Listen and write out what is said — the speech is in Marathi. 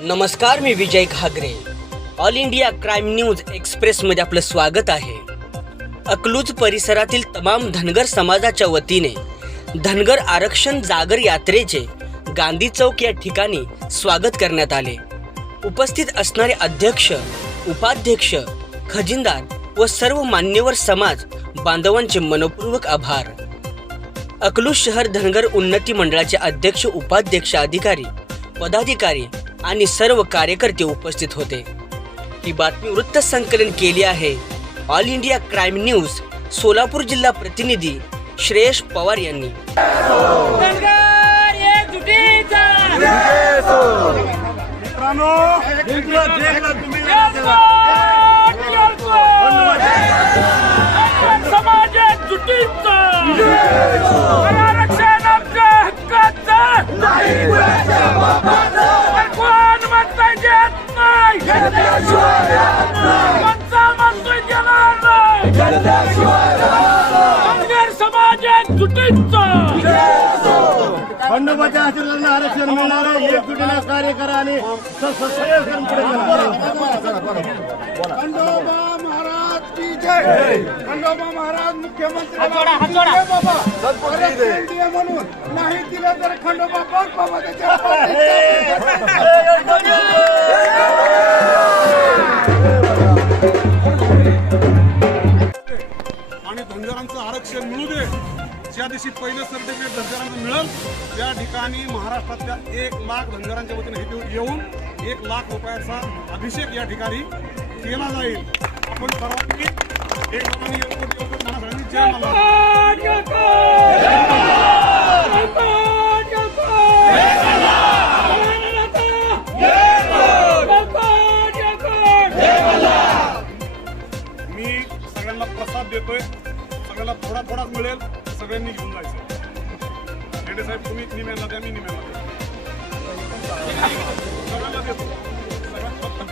नमस्कार, मी विजय घागरे. ऑल इंडिया क्राईम न्यूज एक्सप्रेसमध्ये आपलं स्वागत आहे. अकलूज परिसरातील तमाम धनगर समाजाच्या वतीने धनगर आरक्षण जागर यात्रेचे गांधी चौक या ठिकाणी स्वागत करण्यात आले. उपस्थित असणारे अध्यक्ष, उपाध्यक्ष, खजिनदार व सर्व मान्यवर समाज बांधवांचे मनपूर्वक आभार. अकलूज शहर धनगर उन्नती मंडळाचे अध्यक्ष, उपाध्यक्ष, अधिकारी, पदाधिकारी आणि सर्व कार्यकर्ते उपस्थित होते. ही बातमी वृत्त संकलन केली आहे all India crime news Solapur जिल्हा प्रतिनिधी श्रेयश पवार यांनी. खंडोबाच्या आशीर्वादाने आरक्षण मिळणार आहे. एकजुटीने कार्य करा आणि खंडोबा महाराज की जय. खंडोबा महाराज मुख्यमंत्री म्हणून नाही दिलं तर खंडोबा बघ बाबा आणि धनगरांचं आरक्षण मिळू दे. ज्या दिवशी पहिलं सर्टिफिकेट धनगरांना मिळेल त्या ठिकाणी महाराष्ट्रातल्या 1 लाख धनगरांच्या वतीने येऊन 1 लाख रुपयाचा अभिषेक या ठिकाणी केला जाईल. आपण सर्वांनी एक जय मी सगळ्यांना प्रसाद देतोय. सगळ्यांना थोडा थोडाच मिळेल. सगळ्यांनी घेऊन जायचं. रेड्डी साहेब, तुम्ही निम्याला द्या, मी निम्याला द्या. सगळ्यांना देतो.